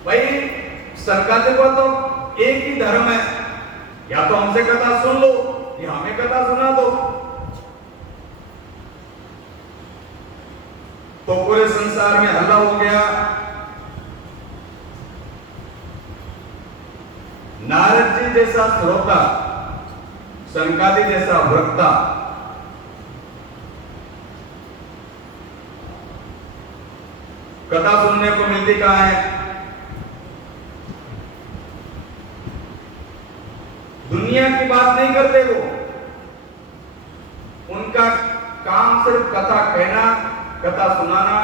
भाई सनकादिक को तो एक ही धर्म है, या तो हमसे कथा सुन लो या हमें कथा सुना दो। तो पूरे संसार में हल्ला हो गया। नारद जी जैसा श्रोता, सनकादि जैसा वक्ता, कथा सुनने को मिलती कहां है? दुनिया की बात नहीं करते वो, उनका काम सिर्फ कथा कहना, कथा सुनाना,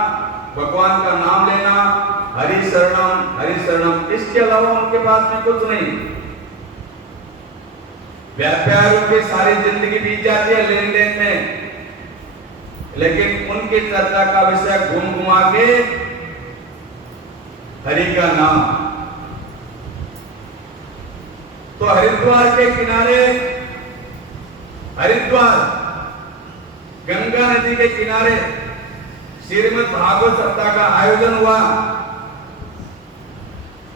भगवान का नाम लेना, हरि शरणम, इसके अलावा उनके पास में कुछ नहीं। व्यापार उनकी सारी जिंदगी बीत जाती है लेन देन में, लेकिन उनकी चर्चा का विषय घूम घुमा के हरि का नाम। तो हरिद्वार के किनारे, हरिद्वार गंगा नदी के किनारे श्रीमद् भागवत सप्ताह का आयोजन हुआ।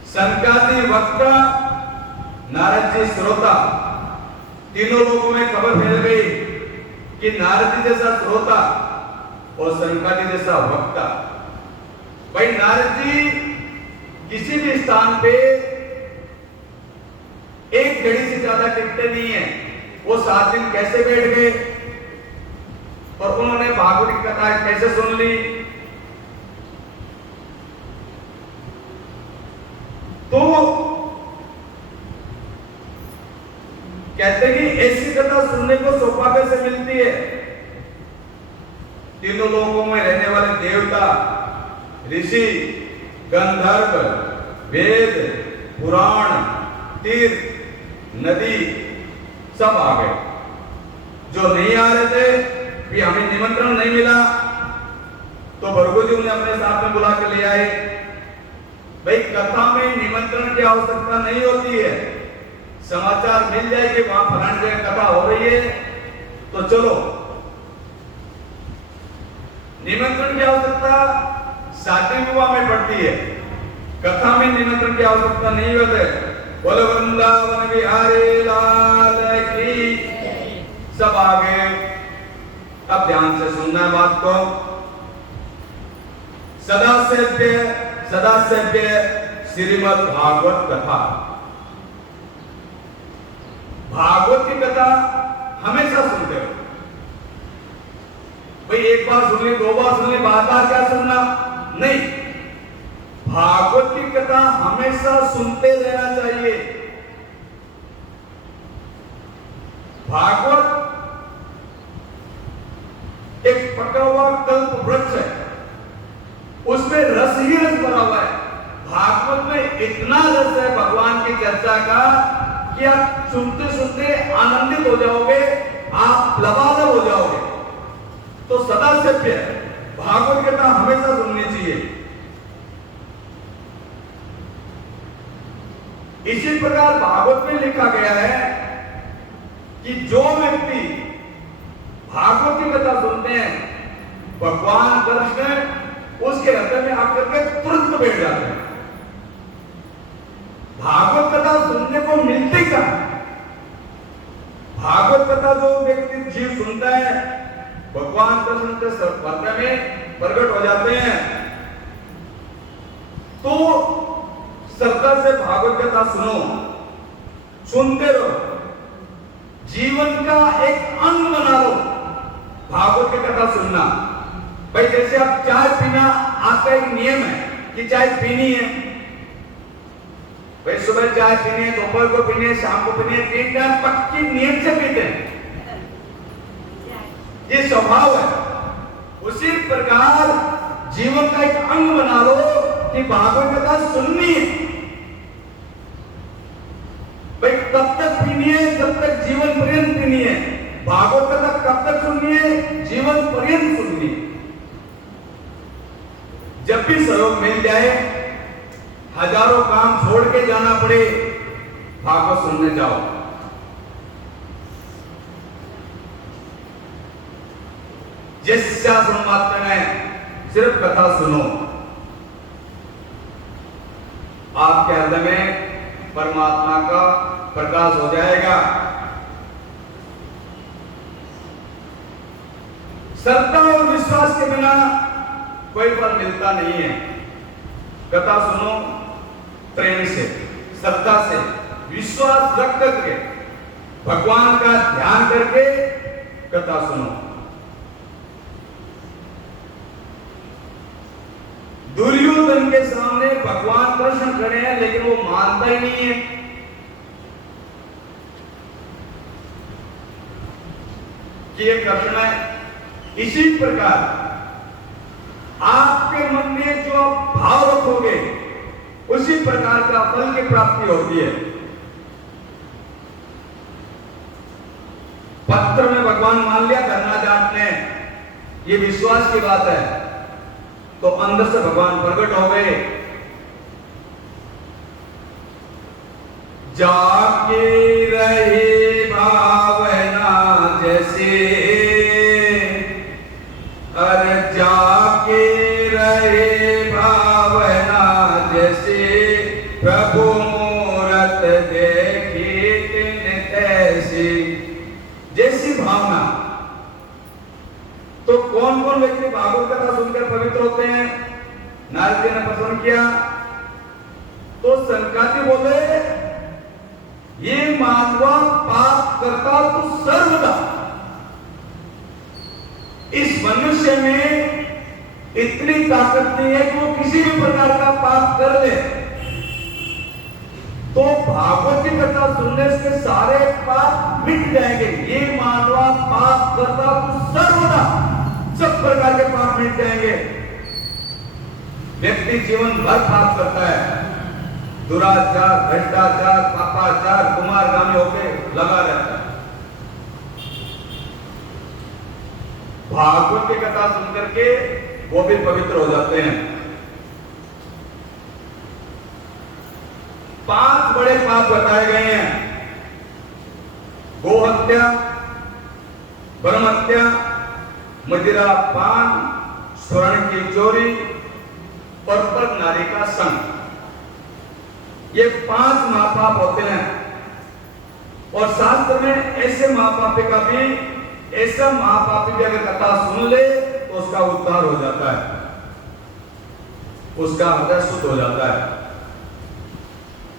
सनकादि वक्ता, नारद जी श्रोता, तीनों लोगों में खबर फैल गई कि नारद जी जैसा श्रोता और सनकादि जैसा वक्ता। भाई नारद जी किसी भी स्थान पे एक घड़ी से ज्यादा टिकते नहीं है। वो 7 दिन कैसे बैठ गए और उन्होंने भागवत की कथा कैसे सुन ली? तो कहते हैं कि ऐसी कथा सुनने को सौभाग्य से मिलती है। तीनों लोकों में रहने वाले देवता, ऋषि, गंधर्व, वेद, पुराण, तीर्थ, नदी सब आ गए। जो नहीं आ रहे थे, भी हमें निमंत्रण नहीं मिला, तो भृगु जी उन्हें अपने साथ में बुला के ले आए। भाई कथा में निमंत्रण की आवश्यकता नहीं होती है, समाचार मिल जाए कि वहां फलानी जगह कथा हो रही है तो चलो। निमंत्रण की आवश्यकता शादी विवाह में पड़ती है, कथा में निमंत्रण की आवश्यकता नहीं होती। बोलो वृंदावन बिहारी लाल की। सब आ गए। अब ध्यान से सुनना है बात को। सदा सेव्य श्रीमद् भागवत कथा। भागवत की कथा हमेशा सुनते हो भाई, एक बार सुन ली, 2 बार सुन ली, बार क्या सुनना नहीं। भागवत की कथा हमेशा सुनते रहना चाहिए। भागवत एक पका हुआ कल्प वृक्ष है, उसमें रस ही रस भरा हुआ है। भागवत में इतना रस है भगवान की चर्चा का कि आप सुनते सुनते आनंदित हो जाओगे, आप लबालब हो जाओगे। तो सदा सेव्य भागवत कथा हमेशा सुननी चाहिए। इसी प्रकार भागवत में लिखा गया है कि जो व्यक्ति भागवत की कथा सुनते हैं, भगवान कृष्ण उसके हृदय में आकर के तुरंत बैठ जाते हैं। भागवत कथा सुनने को मिलती क्या? भागवत कथा जो व्यक्ति जीव सुनता है, भगवान कृष्ण के हृदय में प्रकट हो जाते हैं। तो श्रद्धा से भागवत कथा सुनो, सुनते रहो, जीवन का एक अंग बना लो भागवत की कथा सुनना। भाई जैसे आप चाय पीना, आपका एक नियम है कि चाय पीनी है। भाई सुबह चाय पीनी है, दोपहर को पीनी है, शाम को पीनी है, 3 टाइम पक्की नियम से पीते हैं, ये स्वभाव है। उसी प्रकार जीवन का एक अंग बना लो कि भागवत कथा सुननी है। भाई तब तक पीनी है जब तक जीवन पर्यंत पीनी है। भागवत कथा कब तक सुननी है? जीवन पर्यंत सुननी है। जब भी सहयोग मिल जाए, हजारों काम छोड़ के जाना पड़े, भागवत सुनने जाओ। जिस शास्त्र मात्र में सिर्फ कथा सुनो, आपके हृदय में परमात्मा का प्रकाश हो जाएगा। श्रद्धा और विश्वास के बिना कोई फल मिलता नहीं है। कथा सुनो प्रेम से, श्रद्धा से, विश्वास रख करके, भगवान का ध्यान करके कथा सुनो। दुर्योधन के सामने भगवान कृष्ण खड़े हैं, लेकिन वो मानता ही नहीं है। कि ये कृष्ण है। इसी प्रकार आपके मन में जो आप भाव रखोगे, उसी प्रकार का फल की प्राप्ति होती है। पत्र में भगवान मान लिया करना जात ने, ये विश्वास की बात है, तो अंदर से भगवान प्रकट हो गए। जाके रहे भावना जैसे, अरे जाके रहे भावना जैसे, प्रभु मूरत देखी तिन ऐसी। जैसी भावना। तो कौन कौन व्यक्ति भागवत कथा सुनकर पवित्र होते हैं? नारद जी ने प्रश्न किया तो सनकादि बोले, ये मानवा पाप करता तो सर्वदा। इस मनुष्य में इतनी ताकत नहीं है कि वो किसी भी प्रकार का पाप कर ले। तो भागवत की कथा सुनने से सारे पाप मिट जाएंगे। ये मानवा पाप करता तो सर्वदा, सब प्रकार के पाप मिट जाएंगे। व्यक्ति जीवन भर पाप करता है, दुराचार, भ्रष्टाचार, पापाचार, कुमारगामी होके लगा रहता है। भागवत की कथा सुनकर के वो भी पवित्र हो जाते हैं। 5 बड़े पाप बताए गए हैं: गोहत्या, ब्रह्म हत्या, मदिरा पान, स्वर्ण की चोरी और पर नारी का संग। ये 5 महापाप होते हैं। और शास्त्र में ऐसे महापापी का भी, ऐसा महापापी भी अगर कथा सुन ले तो उसका उद्धार हो जाता है, उसका हृदय शुद्ध हो जाता है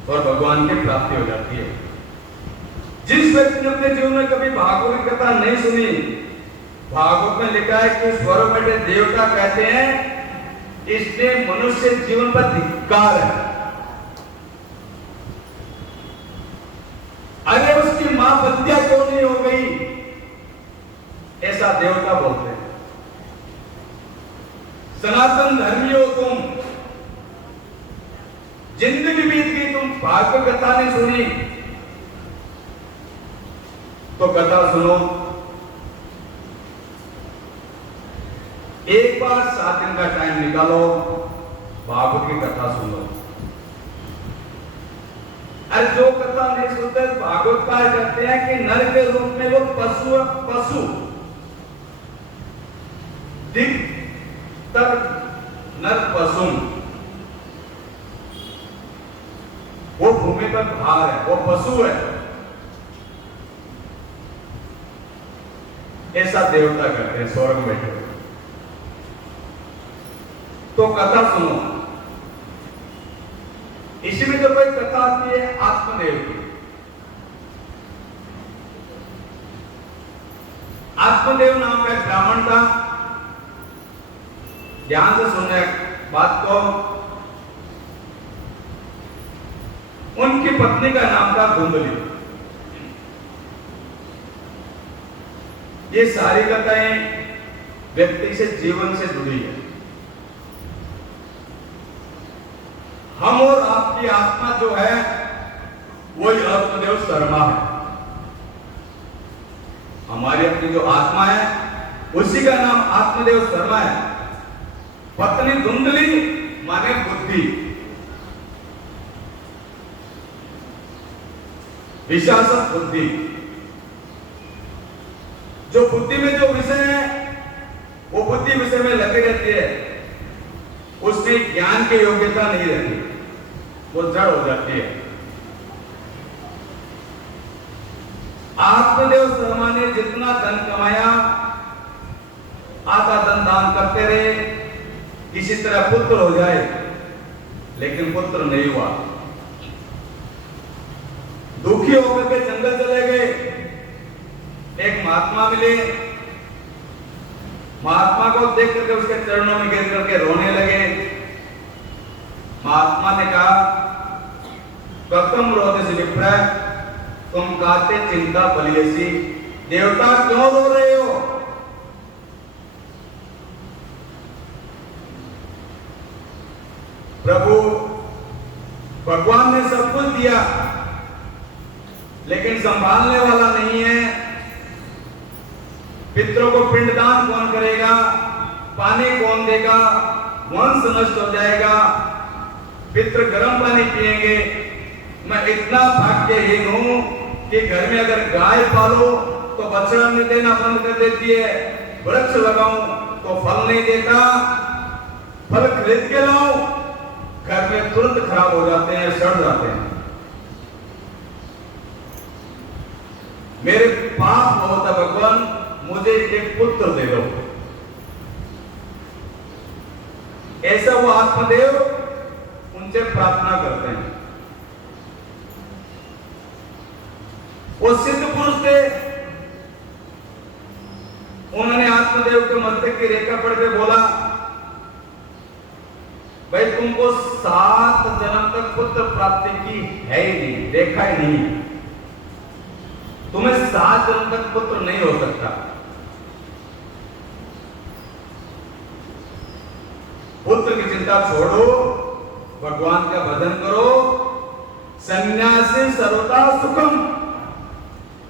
और भगवान की प्राप्ति हो जाती है। जिस व्यक्ति ने अपने जीवन में कभी भागवत की कथा नहीं सुनी, भागवत में लिखा है कि स्वर्ग में देवता कहते हैं इसने मनुष्य जीवन पर धिक्कार है। अरे उसकी मां बंध्या क्यों नहीं हो गई, ऐसा देवता बोलते हैं। सनातन धर्मी हो तुम, जिंदगी बीत गई, तुम भागवत कथा नहीं सुनी, तो कथा सुनो। एक बार 7 दिन का टाइम निकालो, भागवत की कथा सुनो। अरे जो कथा नहीं सुनते, भागवत का कहते हैं कि नर के रूप में वो पशु दिख तर नर पशु, वो भूमि पर भार है, वो पशु है, ऐसा देवता कहते हैं स्वर्ग में। तो कथा सुनो। इसी में जो कोई कथा आती है आत्मदेव की। आत्मदेव नाम का एक ब्राह्मण था। ध्यान से सुनने बात को। उनकी पत्नी का नाम था कुंडली। ये सारी कथाएं व्यक्ति से, जीवन से जुड़ी है। हम और आपकी आत्मा जो है वही आत्मदेव शर्मा है। हमारी अपनी जो आत्मा है उसी का नाम आत्मदेव शर्मा है। पत्नी धुंधली माने बुद्धि, विशासक बुद्धि। जो बुद्धि में जो विषय है वो बुद्धि विषय में लगी रहती है, उसमें ज्ञान की योग्यता नहीं रहती, वो जड़ हो जाती है। आत्मदेव शर्मा ने जितना धन कमाया आधा धन दान करते रहे, किसी तरह पुत्र हो जाए, लेकिन पुत्र नहीं हुआ। दुखी होकर के जंगल चले गए। एक महात्मा मिले, महात्मा को देख करके उसके चरणों में गिर करके रोने लगे। महात्मा ने कहा, कथम रोदसी विप्र, तुम काते चिंता बलियसी, देवता क्यों रो रहे हो? प्रभु भगवान ने सब कुछ दिया, लेकिन संभालने वाला नहीं है। पितरों को पिंडदान कौन करेगा? पानी कौन देगा? वंश नष्ट हो जाएगा, पितर गर्म पानी पिएंगे। मैं इतना भाग्यहीन हूं कि घर में अगर गाय पालो तो बछड़ा नहीं देना बंद कर देती है, वृक्ष लगाऊं तो फल नहीं देता, फल खरीद के लाऊं घर में तुरंत खराब हो जाते हैं, सड़ जाते हैं। मेरे पाप बहुत है भगवान, मुझे एक पुत्र दे दो। ऐसा वो आत्मदेव उनसे प्रार्थना करते हैं। वो सिद्ध पुरुष थे, उन्होंने आत्मदेव के मस्तक की रेखा पढ़ के बोला, भाई तुमको 7 जन्म तक पुत्र प्राप्ति की है ही नहीं, देखा ही नहीं, तुम्हें 7 जन्म तक पुत्र नहीं हो सकता। पुत्र की चिंता छोड़ो, भगवान का भजन करो। सन्यासी सर्वथा सुखम,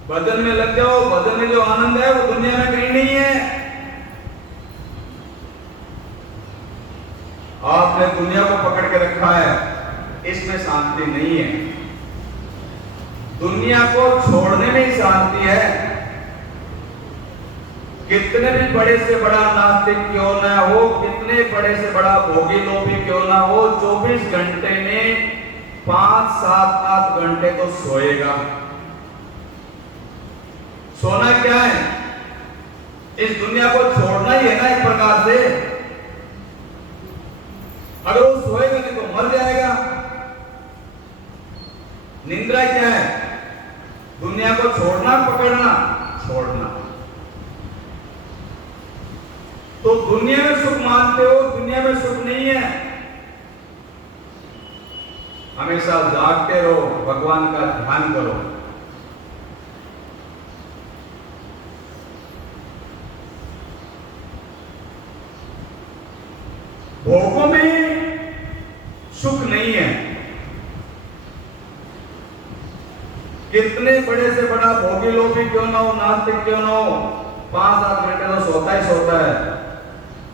भजन में लग जाओ। भजन में जो आनंद है वो दुनिया में कहीं नहीं है। आपने दुनिया को पकड़ के रखा है, इसमें शांति नहीं है। दुनिया को छोड़ने में ही शांति है। कितने भी बड़े से बड़ा नास्तिक क्यों ना हो, कितने बड़े से बड़ा भोगी लोभी क्यों ना हो, 24 घंटे में 5, 7, 8 घंटे तो सोएगा। सोना क्या है? इस दुनिया को छोड़ना ही है ना एक प्रकार से। अगर वो सोएगा नहीं तो मर जाएगा। निंद्रा क्या है? दुनिया को छोड़ना, पकड़ना, छोड़ना। तो दुनिया में सुख मानते हो, दुनिया में सुख नहीं है। हमेशा जागते रहो, भगवान का ध्यान करो। भोगों में सुख नहीं है। कितने बड़े से बड़ा भोगी लोभी क्यों ना हो, नास्तिक क्यों ना हो, 5-7 घंटे तो सोता ही सोता है।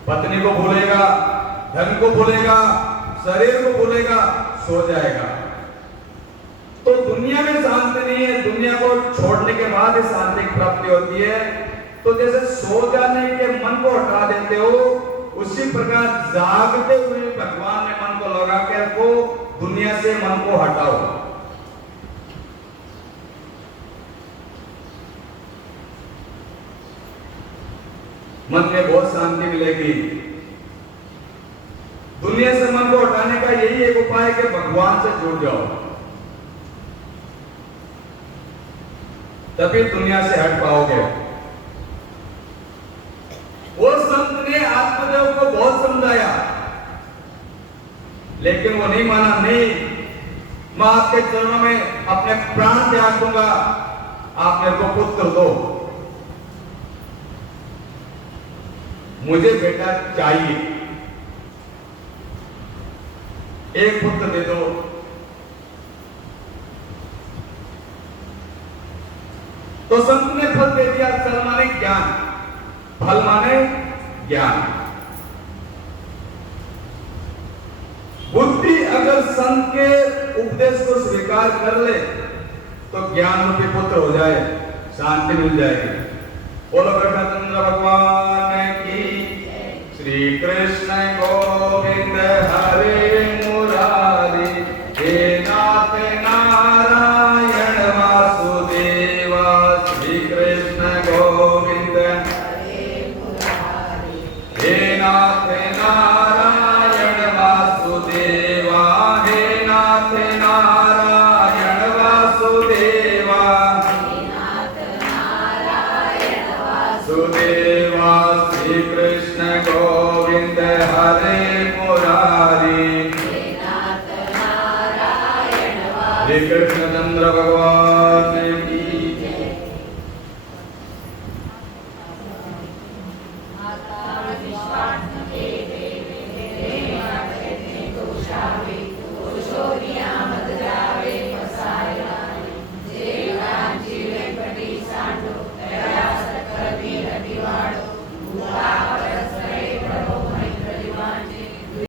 पत्नी को भूलेगा, धन को भूलेगा, शरीर को भूलेगा, सो जाएगा। तो दुनिया में शांति नहीं है। दुनिया को छोड़ने के बाद ही शांति की प्राप्ति होती है। तो जैसे सो जाने के मन को हटा देते हो, उसी प्रकार जागते हुए भगवान ने मन को लगा के रखो, दुनिया से मन को हटाओ। मन में बहुत शांति मिलेगी। दुनिया से मन को हटाने का यही एक उपाय है कि भगवान से जुड़ जाओ, तभी दुनिया से हट पाओगे। वो संत ने आत्मदेव को बहुत समझाया, लेकिन वो नहीं माना। नहीं, मैं आपके चरणों में अपने प्राण त्याग दूंगा, आप मेरे को पुत्र दो, मुझे बेटा चाहिए, एक पुत्र दे दो। तो संत ने फल दे दिया। फल माने ज्ञान, फल माने ज्ञान। बुद्धि अगर संत के उपदेश को स्वीकार कर ले तो ज्ञान रूपी पुत्र हो जाए, शांति मिल जाएगी। बोलो कृष्णचंद्र भगवान की। श्री कृष्ण गोविंद हरे मुरारी, हे नाथ नारायण वासुदेवा। श्री रे मुरारी श्री कृष्ण चंद्र भगवान की